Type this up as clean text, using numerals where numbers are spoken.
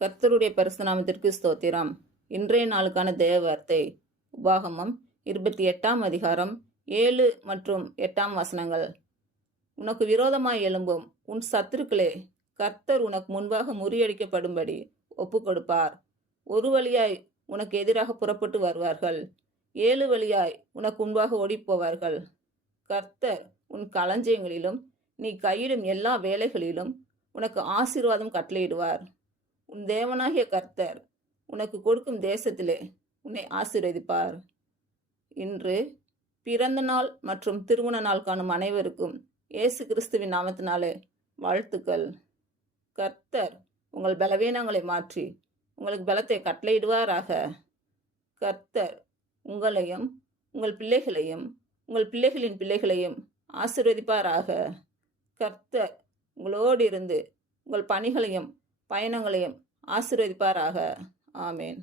கர்த்தருடைய பரிசுத்த நாமத்திற்கு ஸ்தோத்திரம். இன்றைய நாளுக்கான தேவ வார்த்தை உபாகமம் 28ஆம் அதிகாரம் 7 மற்றும் 8ஆம் வசனங்கள். உனக்கு விரோதமாய் எழும்பும் உன் சத்துருக்களே கர்த்தர் உனக்கு முன்பாக முறியடிக்கப்படும்படி ஒப்பு கொடுப்பார். ஒரு வழியாய் உனக்கு எதிராக புறப்பட்டு வருவார்கள், 7 வழியாய் உனக்கு முன்பாக ஓடிப்போவார்கள். கர்த்தர் உன் களஞ்சியங்களிலும் நீ கையிடும் எல்லா வேலைகளிலும் உனக்கு ஆசீர்வாதம் கட்டளையிடுவார். உன் தேவனாகிய கர்த்தர் உனக்கு கொடுக்கும் தேசத்திலே உன்னை ஆசீர்வதிப்பார். இன்று பிறந்த நாள் மற்றும் திருமண நாள் காணும் அனைவருக்கும் இயேசு கிறிஸ்துவின் நாமத்தினாலே வாழ்த்துக்கள். கர்த்தர் உங்கள் பலவீனங்களை மாற்றி உங்களுக்கு பலத்தை கட்டளையிடுவாராக. கர்த்தர் உங்களையும் உங்கள் பிள்ளைகளையும் உங்கள் பிள்ளைகளின் பிள்ளைகளையும் ஆசீர்வதிப்பாராக. கர்த்தர் உங்களோடு இருந்து உங்கள் பணிகளையும் பயணங்களையும் ஆசீர்வதிப்பாராக. ஆமேன்.